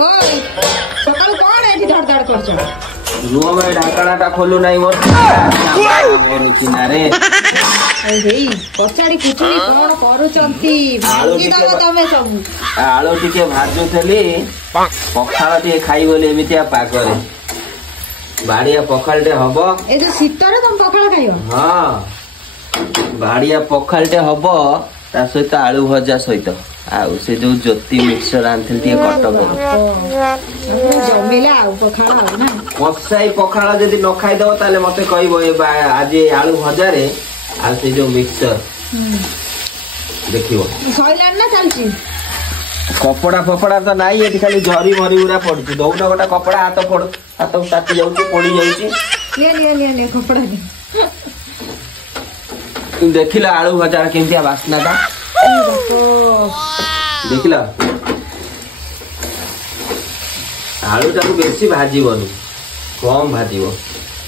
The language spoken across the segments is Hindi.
सकाळू कोण एठी धडधड करछ रुआ भाई ढाकणाटा खोलू नाही मोर किनारे हेई पछाड़ी कुचुरी कोन करूचंती भागी दब तमे सब आळो टिके भाजुथली पखाळ टिके खाई बोले एमितिया पाकरे बाड़िया पखाळटे हबो ए जो शीतरे तुम पखाळ खाइयो हां बाड़िया पखाळटे हबो ता सहित आलू भजा सहित आउ से जो ज्योति मिक्सचर आनथिल टिके कटक जमिला आउ पखाळ ना कसाई पखाळ जदी न खाई दो ताले मते कहबो ए आज आलू भजा रे आ से जो मिक्सचर देखियो सइलान ना चलची कपड़ा फपड़ा तो नहीं ये खाली झरी मरी उरा पड़छ दौड़ गोटा कपड़ा हाथ ताती जाउची पड़ी जाउची ले कपड़ा दे तू देखिला आलू भजा केमतिया वासना ता देखिला आलू टाକୁ बेसी भाजीबनी कम भाजीबो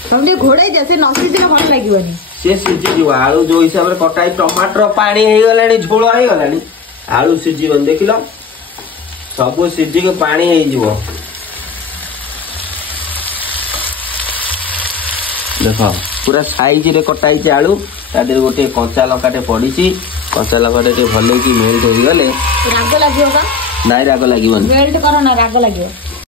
तुमने घोड़े जैसे नसी दिन भल लागिवनी से सिजी जो आलू जो हिसाब रे कटाई टमाटर पानी हे गलानी झोल हे गलानी आलू सिजीबन देखिला सब सिजी के पानी हे जीवो देखो पूरा साइज रे कटाई आलू तादे गोटे कंचा लंकाटे पड़ी कंचा लंकाटे भले की मेल्ट हो गले राग लागियो का नाई राग लागिवनी मेल्ट करो ना राग लागियो